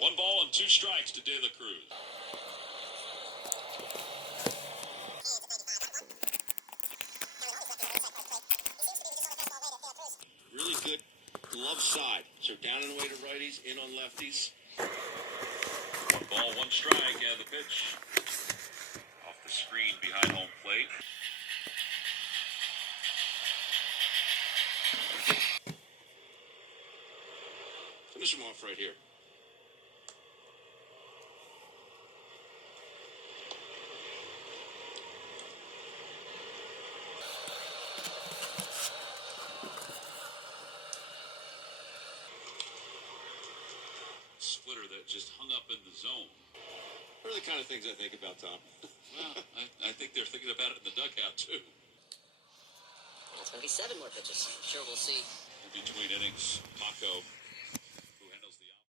1 ball and 2 strikes to De La Cruz. Really good glove side. So down and away to righties, in on lefties. 1 ball, 1 strike, and the pitch off the screen behind home plate. Finish him off right here. Splitter that just hung up in the zone. What are the kind of things I think about, Tom? Well, I think they're thinking about it in the dugout, too. It's going to be 7 more pitches. I'm sure we'll see. In between innings, Paco